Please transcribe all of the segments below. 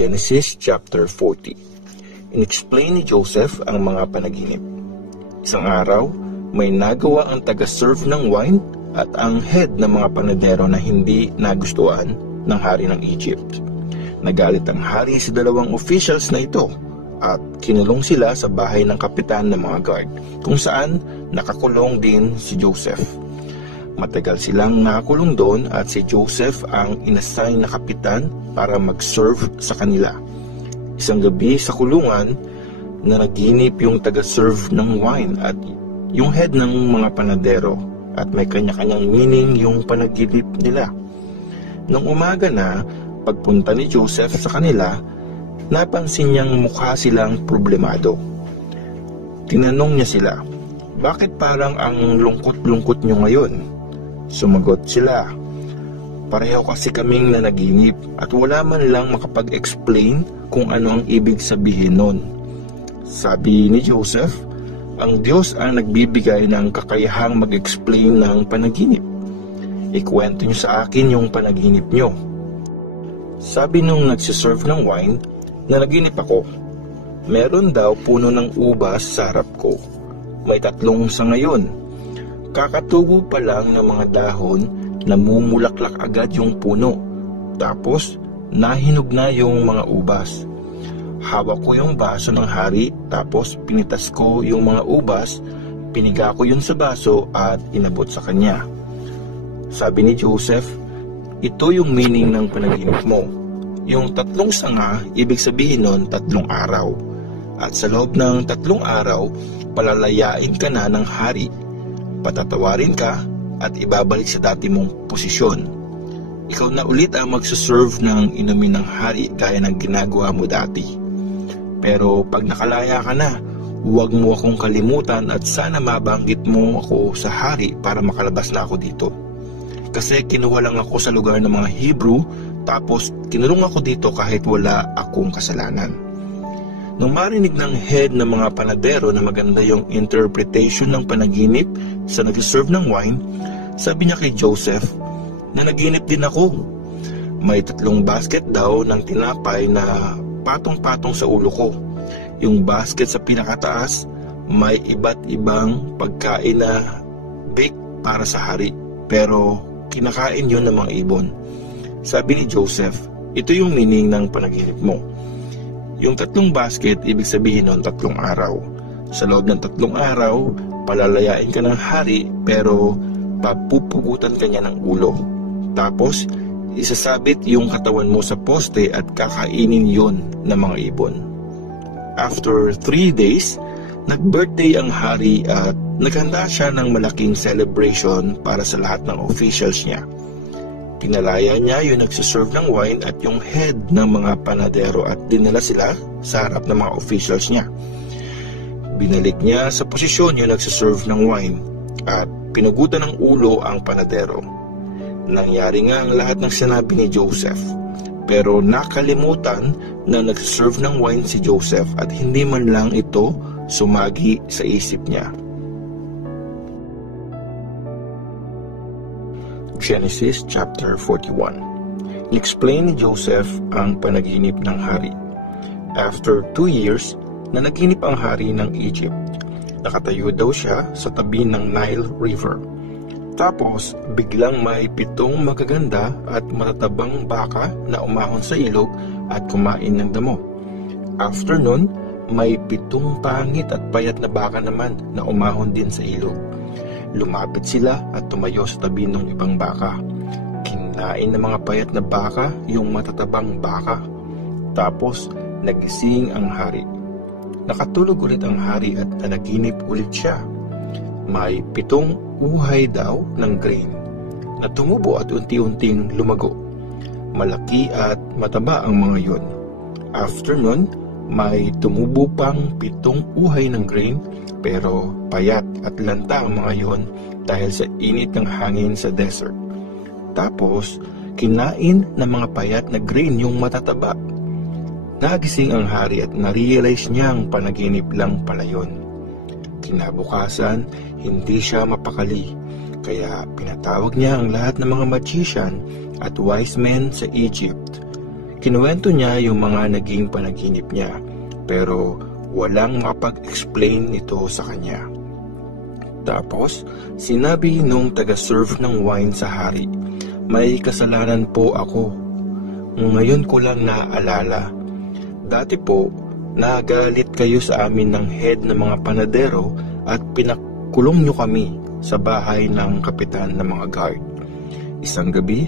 Genesis chapter 40. Inexplain ni Joseph ang mga panaginip. Isang araw, may nagawa ang taga-serve ng wine at ang head ng mga panadero na hindi nagustuhan ng hari ng Egypt. Nagalit ang hari sa dalawang officials na ito at kinulong sila sa bahay ng kapitan ng mga guard, kung saan nakakulong din si Joseph. Matagal silang nakakulong doon at si Joseph ang inassign na kapitan para mag-serve sa kanila. Isang gabi sa kulungan, nanaginip yung taga-serve ng wine at yung head ng mga panadero, at may kanya-kanyang meaning yung panaginip nila. Nung umaga na, pagpunta ni Joseph sa kanila, napansin niyang mukha silang problemado. Tinanong niya sila, "Bakit parang ang lungkot-lungkot niyo ngayon?" Sumagot sila, "Pareho kasi kaming nanaginip at wala man lang makapag-explain kung ano ang ibig sabihin nun." Sabi ni Joseph, "Ang Diyos ang nagbibigay ng kakayahang mag-explain ng panaginip. Ikwento niyo sa akin yung panaginip niyo." Sabi nung nagsiserve ng wine, "Nanaginip ako. Meron daw puno ng ubas sa harap ko. May 3 sanga ngayon. Kakatubo pa lang ng mga dahon, namumulaklak agad yung puno. Tapos, nahinog na yung mga ubas. Hawak ko yung baso ng hari, tapos pinitas ko yung mga ubas, piniga ko yun sa baso at inabot sa kanya." Sabi ni Joseph, "Ito yung meaning ng panaginip mo. Yung 3 sanga, ibig sabihin nun 3 araw. At sa loob ng 3 araw, palalayain ka na ng hari. Patatawarin ka at ibabalik sa dati mong posisyon. Ikaw na ulit ang magsuserve ng inumin ng hari gaya ng ginagawa mo dati. Pero pag nakalaya ka na, huwag mo akong kalimutan at sana mabanggit mo ako sa hari para makalabas na ako dito. Kasi kinuha lang ako sa lugar ng mga Hebrew, tapos kinulong ako dito kahit wala akong kasalanan." Nung marinig ng head ng mga panadero na maganda yung interpretation ng panaginip sa nag-serve ng wine, sabi niya kay Joseph, "Nanaginip din ako. May 3 basket daw ng tinapay na patong-patong sa ulo ko. Yung basket sa pinakataas, may iba't ibang pagkain na bake para sa hari, pero kinakain yun ng mga ibon." Sabi ni Joseph, "Ito yung meaning ng panaginip mo. Yung 3 basket, ibig sabihin nun 3 araw. Sa loob ng 3 araw, palalayain ka ng hari, pero papupugutan ka niya ng ulo. Tapos, isasabit yung katawan mo sa poste at kakainin yon ng mga ibon." After 3 days, nag-birthday ang hari at naghanda siya ng malaking celebration para sa lahat ng officials niya. Pinalaya niya yung nagsiserve ng wine at yung head ng mga panadero at dinala sila sa harap ng mga officials niya. Binalik niya sa posisyon yung nagsiserve ng wine at pinugutan ng ulo ang panadero. Nangyari nga ang lahat ng sinabi ni Joseph, pero nakalimutan na nagsiserve ng wine si Joseph at hindi man lang ito sumagi sa isip niya. Genesis chapter 41. Explain ni Joseph ang panaginip ng hari. After 2 years, nanaginip ang hari ng Egypt. Nakatayo daw siya sa tabi ng Nile River. Tapos, biglang may 7 magaganda at matatabang baka na umahon sa ilog at kumain ng damo. After nun, may 7 pangit at payat na baka naman na umahon din sa ilog. Lumapit sila at tumayo sa tabi ng ibang baka. Kinain ng mga payat na baka yung matatabang baka. Tapos, nagising ang hari. Nakatulog ulit ang hari at nanaginip ulit siya. May 7 uhay daw ng grain na tumubo at unti-unting lumago. Malaki at mataba ang mga yun. After nun, may tumubo pang 7 uhay ng grain, pero payat at lanta ang mga yon dahil sa init ng hangin sa desert. Tapos, kinain ng mga payat na grain yung matataba. Nagising ang hari at na-realize niyang panaginip lang pala yun. Kinabukasan, hindi siya mapakali, kaya pinatawag niya ang lahat ng mga magician at wise men sa Egypt. Kinuwento niya yung mga naging panaginip niya, pero walang makapag-explain nito sa kanya. Tapos, sinabi nung taga-serve ng wine sa hari, "May kasalanan po ako. Ngayon ko lang naaalala. Dati po, nagalit kayo sa amin ng head ng mga panadero at pinakulong nyo kami sa bahay ng kapitan ng mga guard. Isang gabi,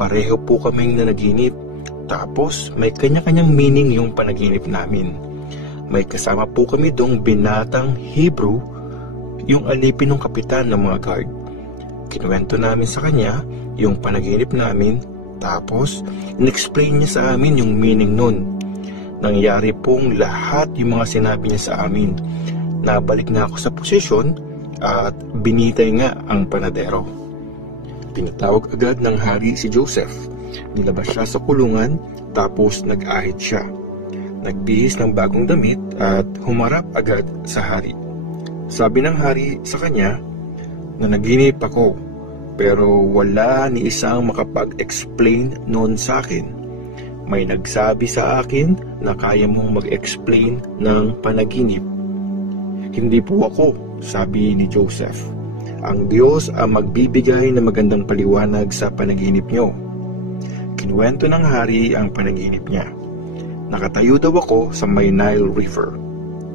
pareho po kaming nanaginip. Tapos, may kanya-kanyang meaning yung panaginip namin. May kasama po kami dong binatang Hebrew, yung alipin ng kapitan ng mga guard. Kinuwento namin sa kanya yung panaginip namin, tapos in-explain niya sa amin yung meaning nun. Nangyari pong lahat yung mga sinabi niya sa amin. Nabalik na ako sa posisyon at binitay nga ang panadero." Tinatawag agad ng hari si Joseph. Nilabas siya sa kulungan, tapos nag-ahit siya. Nagbihis ng bagong damit at humarap agad sa hari. Sabi ng hari sa kanya, "Nanaginip ako, pero wala ni isang makapag-explain noon sa akin. May nagsabi sa akin na kaya mong mag-explain ng panaginip." "Hindi po ako," sabi ni Joseph. "Ang Diyos ang magbibigay ng magandang paliwanag sa panaginip nyo." Kinuwento ng hari ang panaginip niya. "Nakatayo daw ako sa may Nile River.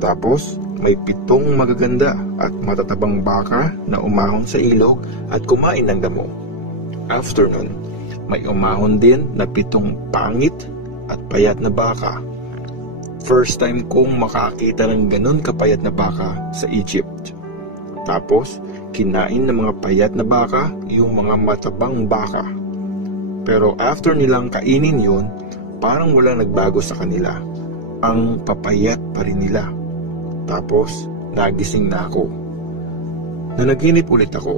Tapos may 7 magaganda at matatabang baka na umahon sa ilog at kumain ng damo. After nun, may umahon din na 7 pangit at payat na baka. First time kong makakita ng ganun kapayat na baka sa Egypt. Tapos, kinain ng mga payat na baka yung mga matabang baka. Pero after nilang kainin yun, parang walang nagbago sa kanila. Ang papayat pa rin nila. Tapos, nagising na ako. Nanaginip ulit ako.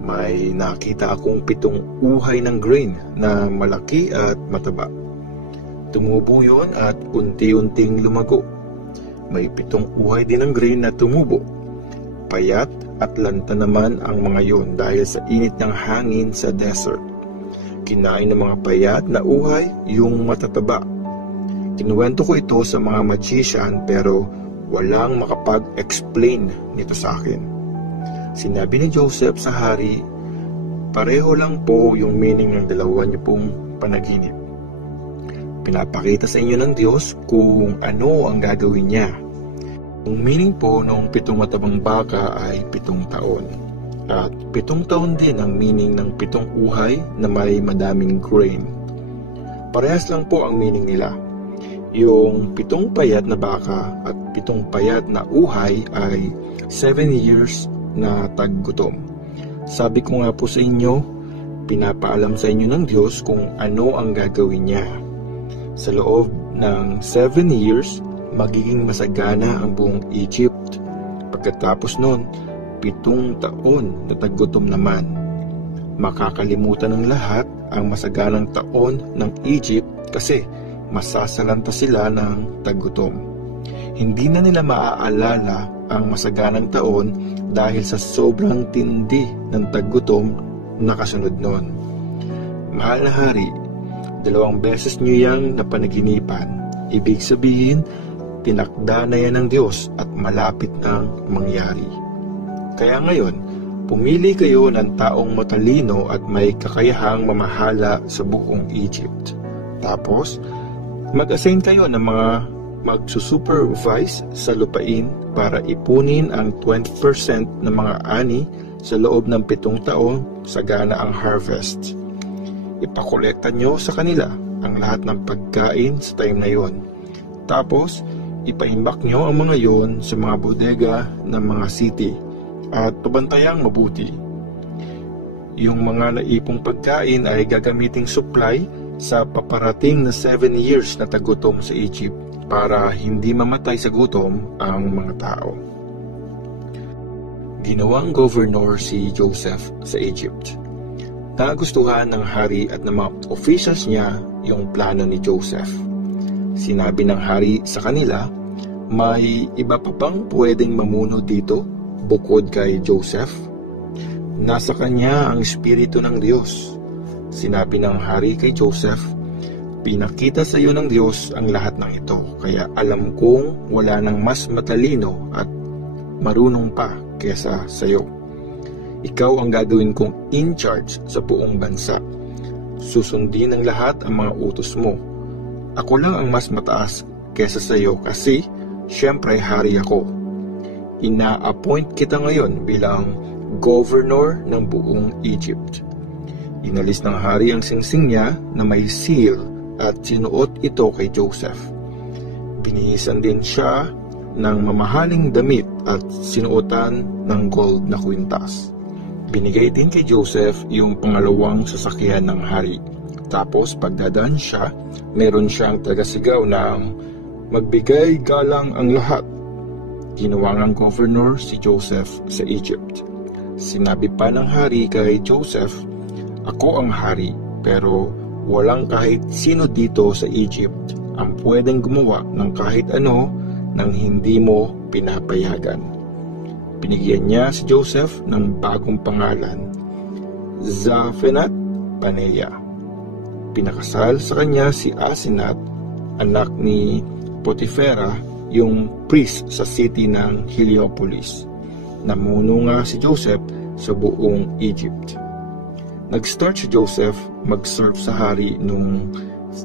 May nakita akong 7 uhay ng grain na malaki at mataba. Tumubo yun at unti-unting lumago. May 7 uhay din ng grain na tumubo. Payat at lanta naman ang mga yon dahil sa init ng hangin sa desert. Kinain ng mga payat na uhay yung matataba. Kinuwento ko ito sa mga magician pero walang makapag-explain nito sa akin. Sinabi ni Joseph sa hari, "Pareho lang po yung meaning ng dalawa niyo pong panaginip. Pinapakita sa inyo ng Diyos kung ano ang gagawin niya. Yung meaning po ng 7 matabang baka ay 7 taon. At 7 taon din ang meaning ng 7 uhay na may madaming grain. Parehas lang po ang meaning nila. Yung 7 payat na baka at 7 payat na uhay ay 7 years na taggutom. Sabi ko nga po sa inyo, pinapaalam sa inyo ng Diyos kung ano ang gagawin niya. Sa loob ng 7 years, magiging masagana ang buong Egypt. Pagkatapos nun, 7 taon na taggutom naman. Makakalimutan ng lahat ang masaganang taon ng Egypt kasi masasalanta sila ng taggutom. Hindi na nila maaalala ang masaganang taon dahil sa sobrang tindi ng taggutom na kasunod nun. Mahal na hari, 2 beses nyo yang napanaginipan. Ibig sabihin, tinakda na yan ng Diyos at malapit nang mangyari. Kaya ngayon, pumili kayo ng taong matalino at may kakayahang mamahala sa buong Egypt. Tapos, mag-assign kayo ng mga magsusupervise sa lupain para ipunin ang 20% ng mga ani sa loob ng 7 taon sagana ang harvest. Ipakolekta nyo sa kanila ang lahat ng pagkain sa time na yon. Tapos, ipaimbak nyo ang mga yon sa mga bodega ng mga city at pabantayang mabuti. Yung mga naipong pagkain ay gagamiting supply sa paparating na 7 years na tagutom sa Egypt para hindi mamatay sa gutom ang mga tao. Ginawang governor si Joseph sa Egypt. Nagustuhan ng hari at ng mga officials niya yung plano ni Joseph. Sinabi ng hari sa kanila, may iba pa bang pwedeng mamuno dito bukod kay Joseph? Nasa kanya ang Espiritu ng Diyos. Sinabi ng hari kay Joseph, Pinakita sa iyo ng Diyos ang lahat ng ito, kaya alam kong wala nang mas matalino at marunong pa kesa sa iyo. Ikaw ang gagawin kong in charge sa buong bansa. Susundin ng lahat ang mga utos mo. Ako lang ang mas mataas kesa sa iyo kasi siyempre hari ako. Ina-appoint kita ngayon bilang governor ng buong Egypt. Inalis ng hari ang singsing niya na may seal at sinuot ito kay Joseph. Binihisan din siya ng mamahaling damit at sinuotan ng gold na kwintas. Binigay din kay Joseph yung pangalawang sasakyan ng hari. Tapos pagdadaan siya, meron siyang tagasigaw ng magbigay galang ang lahat. Ginawang governor si Joseph sa Egypt. Sinabi pa ng hari kay Joseph, ako ang hari, pero walang kahit sino dito sa Egypt ang pwedeng gumawa ng kahit ano nang hindi mo pinapayagan. Binigyan niya si Joseph ng bagong pangalan, Zaphenath-Paneah. Pinakasal sa kanya si Asenath, anak ni Potiphera, yung priest sa city ng Heliopolis. Namuno nga si Joseph sa buong Egypt. Nag-start si Joseph mag-serve sa hari nung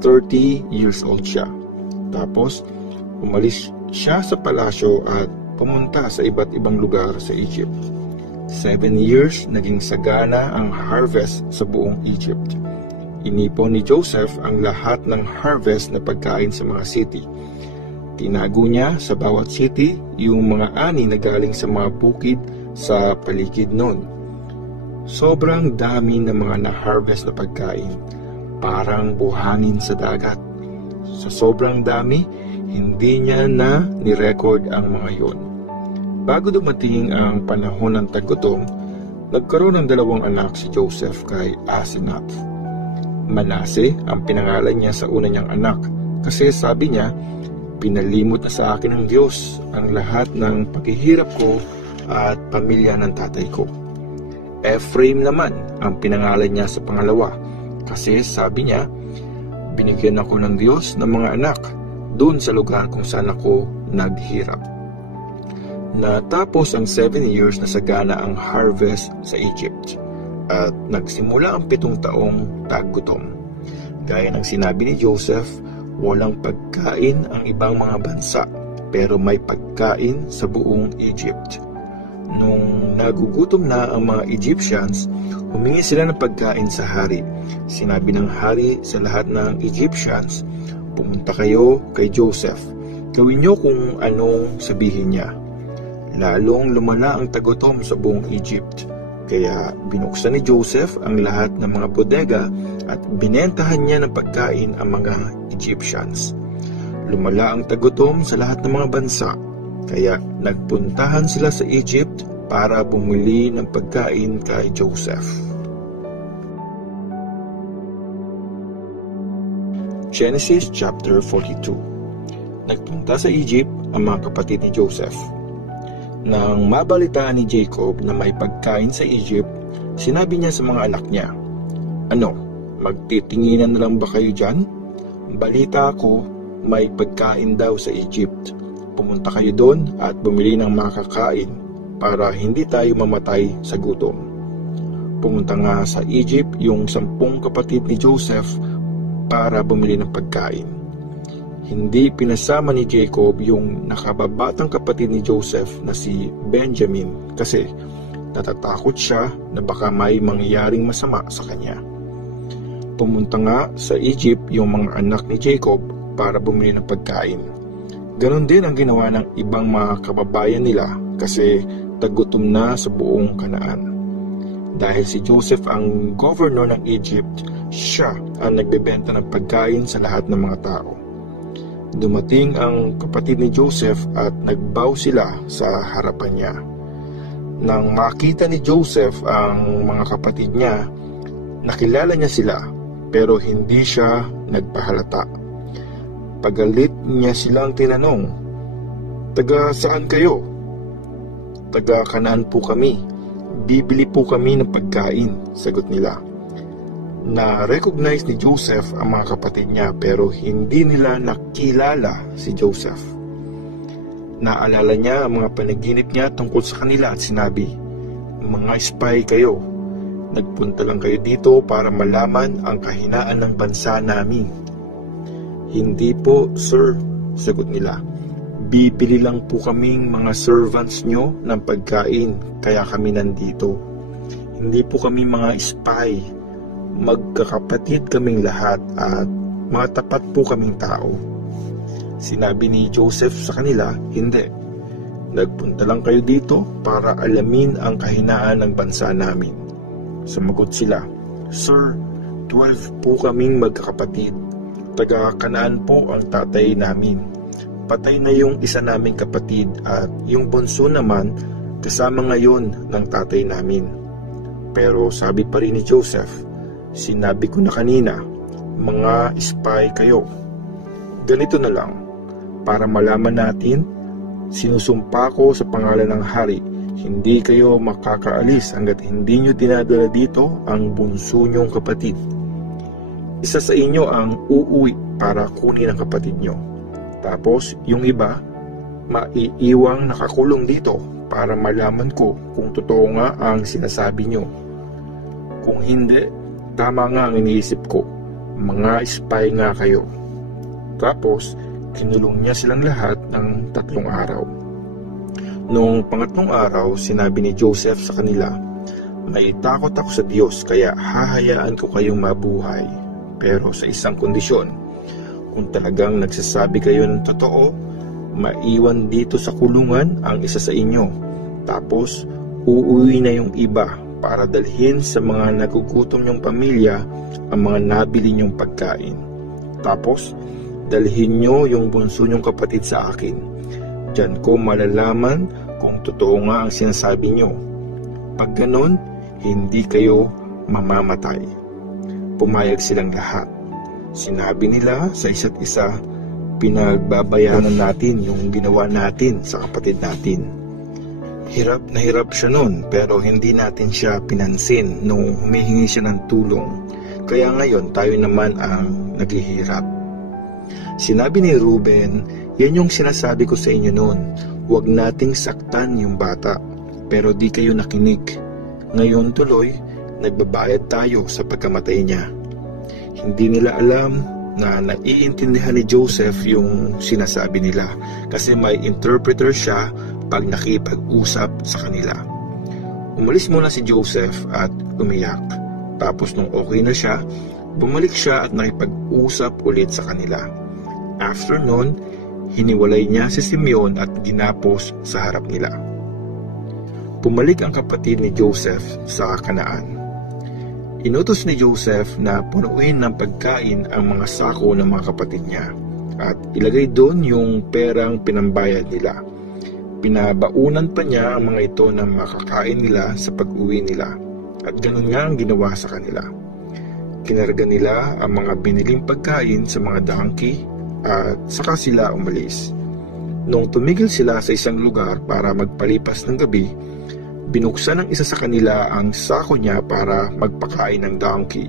30 years old siya. Tapos, umalis siya sa palasyo at pumunta sa iba't ibang lugar sa Egypt. 7 years naging sagana ang harvest sa buong Egypt. Inipon ni Joseph ang lahat ng harvest na pagkain sa mga city. Tinago niya sa bawat city yung mga ani na galing sa mga bukid sa paligid noon. Sobrang dami ng mga na-harvest na pagkain, parang buhangin sa dagat. Sa sobrang dami, hindi niya na ni-record ang mga yon. Bago dumating ang panahon ng taggutom, nagkaroon ng 2 anak si Joseph kay Asenath. Manase ang pinangalan niya sa una niyang anak kasi sabi niya, pinalimot na sa akin ng Diyos ang lahat ng paghihirap ko at pamilya ng tatay ko. Ephraim naman ang pinangalan niya sa pangalawa kasi sabi niya, binigyan ako ng Diyos ng mga anak doon sa lugar kung saan ako naghirap. Natapos ang 7 years na sagana ang harvest sa Egypt at nagsimula ang 7 taong taggutom. Gaya ng sinabi ni Joseph, walang pagkain ang ibang mga bansa pero may pagkain sa buong Egypt. Nung nagugutom na ang mga Egyptians, humingi sila ng pagkain sa hari. Sinabi ng hari sa lahat ng Egyptians, pumunta kayo kay Joseph. Gawin niyo kung anong sabihin niya. Lalong lumala ang tagutom sa buong Egypt. Kaya binuksan ni Joseph ang lahat ng mga bodega at binentahan niya ng pagkain ang mga Egyptians. Lumala ang tagutom sa lahat ng mga bansa. Kaya nagpuntahan sila sa Egypt para bumili ng pagkain kay Joseph. Genesis chapter 42. Nagpunta sa Egypt ang mga kapatid ni Joseph. Nang mabalitaan ni Jacob na may pagkain sa Egypt, sinabi niya sa mga anak niya, ano, magtitinginan na lang ba kayo dyan? Balita ko, may pagkain daw sa Egypt. Pumunta kayo doon at bumili ng makakain para hindi tayo mamatay sa gutom. Pumunta nga sa Egypt yung 10 kapatid ni Joseph para bumili ng pagkain. Hindi pinasama ni Jacob yung nakababatang kapatid ni Joseph na si Benjamin kasi natatakot siya na baka may mangyayaring masama sa kanya. Pumunta nga sa Egypt yung mga anak ni Jacob para bumili ng pagkain. Ganon din ang ginawa ng ibang mga kababayan nila kasi tagutom na sa buong Kanaan. Dahil si Joseph ang governor ng Egypt, siya ang nagbebenta ng pagkain sa lahat ng mga tao. Dumating ang kapatid ni Joseph at nagbow sila sa harapan niya. Nang makita ni Joseph ang mga kapatid niya, nakilala niya sila pero hindi siya nagpahalata. Pagalit niya silang tinanong, taga saan kayo? Taga Kanaan po kami. Bibili po kami ng pagkain, sagot nila. Na-recognize ni Joseph ang mga kapatid niya pero hindi nila nakilala si Joseph. Naalala niya ang mga panaginip niya tungkol sa kanila at sinabi, "Mga spy kayo. Nagpunta lang kayo dito para malaman ang kahinaan ng bansa namin." "Hindi po, sir," sagot nila. "Bibili lang po kaming mga servants nyo ng pagkain kaya kami nandito. Hindi po kami mga spy. Magkakapatid kaming lahat at mga tapat po kaming tao." Sinabi ni Joseph sa kanila, "Hindi. Nagpunta lang kayo dito para alamin ang kahinaan ng bansa namin." Sumagot sila, "Sir, 12 po kaming magkakapatid. Taga Kanaan po ang tatay namin. Patay na yung isa naming kapatid at yung bunso naman kasama ngayon ng tatay namin." Pero sabi pa rin ni Joseph, "Sinabi ko na kanina, mga spy kayo. Ganito na lang, para malaman natin, sinusumpa ko sa pangalan ng hari, hindi kayo makakaalis hanggat hindi nyo dinadala dito ang bunso nyong kapatid. Isa sa inyo ang uuwi para kunin ang kapatid nyo. Tapos yung iba, maiiwang nakakulong dito para malaman ko kung totoo nga ang sinasabi nyo. Kung hindi, tama nga ang iniisip ko, mga spy nga kayo." Tapos, kinulong niya silang lahat ng 3 araw. Noong pangatlong araw, sinabi ni Joseph sa kanila, "May takot ako sa Diyos kaya hahayaan ko kayong mabuhay. Pero sa isang kondisyon, kung talagang nagsasabi kayo ng totoo, maiwan dito sa kulungan ang isa sa inyo. Tapos, uuwi na yung iba para dalhin sa mga nagugutom niyong pamilya ang mga nabili niyong pagkain. Tapos, dalhin niyo yung bunso niyong kapatid sa akin. Diyan ko malalaman kung totoo nga ang sinasabi niyo. Pag ganon, hindi kayo mamamatay." Pumayag silang lahat. Sinabi nila sa isa't isa, "Pinagbabayaran natin yung ginawa natin sa kapatid natin." Hirap na hirap siya noon pero hindi natin siya pinansin nung humihingi siya ng tulong. Kaya ngayon tayo naman ang naghihirap. Sinabi ni Ruben, "Yan yung sinasabi ko sa inyo noon. Huwag nating saktan yung bata." Pero di kayo nakinig. Ngayon tuloy, nagbabayad tayo sa pagkamatay niya. Hindi nila alam na naiintindihan ni Joseph yung sinasabi nila kasi may interpreter siya pag nakipag-usap sa kanila. Umalis muna si Joseph at umiyak. Tapos nung okay na siya, bumalik siya at nakipag-usap ulit sa kanila. After nun, hiniwalay niya si Simeon at ginapos sa harap nila. Pumalik ang kapatid ni Joseph sa Kanaan. Inutos ni Joseph na punuin ng pagkain ang mga sako ng mga kapatid niya at ilagay doon yung perang pinambayad nila. Pinabaunan pa niya ang mga ito ng makakain nila sa pag-uwi nila at ganun nga ang ginawa sa kanila. Kinarga nila ang mga biniling pagkain sa mga donkey at saka sila umalis. Nung tumigil sila sa isang lugar para magpalipas ng gabi, binuksan ng isa sa kanila ang sako niya para magpakain ng donkey.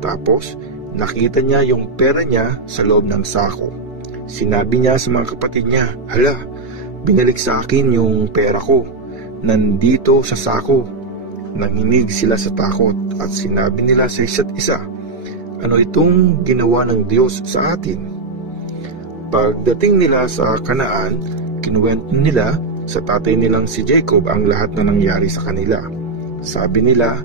Tapos, nakita niya yung pera niya sa loob ng sako. Sinabi niya sa mga kapatid niya, "Hala, binalik sa akin yung pera ko. Nandito sa sako." Nanginig sila sa takot at sinabi nila sa isa't isa, "Ano itong ginawa ng Diyos sa atin?" Pagdating nila sa Kanaan, kinuwento nila sa tatay nilang si Jacob ang lahat na nangyari sa kanila. Sabi nila,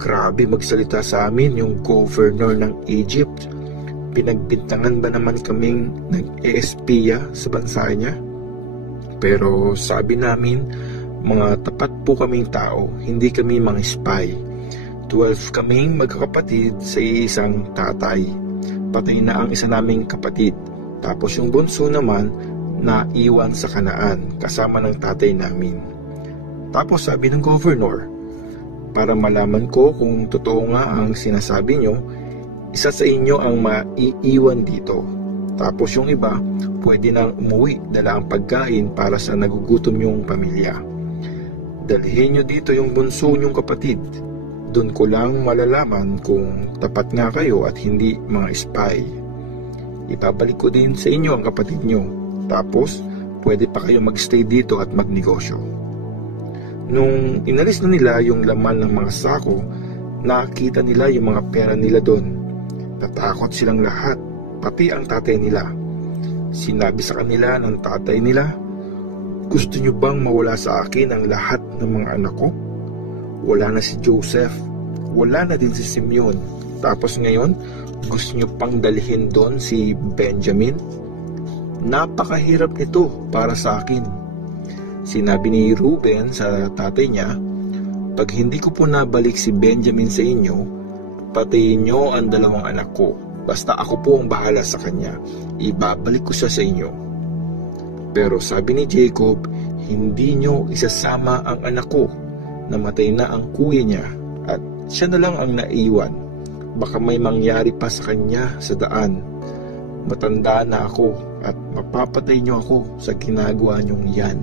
"Grabe magsalita sa amin yung governor ng Egypt. Pinagbintangan ba naman kaming nag-eespiya sa bansa niya? Pero sabi namin, mga tapat po kaming tao, hindi kami mga spy. 12 kaming magkakapatid sa isang tatay. Patay na ang isa naming kapatid. Tapos yung bunso naman, naiwan sa Kanaan kasama ng tatay namin." Tapos sabi ng governor, "Para malaman ko kung totoo nga ang sinasabi nyo, isa sa inyo ang maiiwan dito. Tapos yung iba, pwede nang umuwi dala ang pagkain para sa nagugutom yung pamilya. Dalhin nyo dito yung bunso nyong kapatid. Doon ko lang malalaman kung tapat nga kayo at hindi mga spy. Ibabalik ko din sa inyo ang kapatid nyo. Tapos, pwede pa kayo magstay dito at magnegosyo. Nung inalis na nila yung laman ng mga sako, nakita nila yung mga pera nila doon. Natakot silang lahat, pati ang tatay nila. Sinabi sa kanila ng tatay nila, "Gusto nyo bang mawala sa akin ang lahat ng mga anak ko?" Wala na si Joseph, wala na din si Simeon. Tapos ngayon, gusto nyo pang dalhin doon si Benjamin? Napakahirap nito para sa akin. Sinabi ni Reuben sa tatay niya, "Pag hindi ko po nabalik si Benjamin sa inyo, patayin nyo ang dalawang anak ko. Basta ako po ang bahala sa kanya. Ibabalik ko siya sa inyo." Pero sabi ni Jacob, "Hindi nyo isasama ang anak ko. Namatay na ang kuya niya at siya na lang ang naiwan. Baka may mangyari pa sa kanya sa daan. Matanda na ako at mapapatay niyo ako sa ginagawa niyong yan."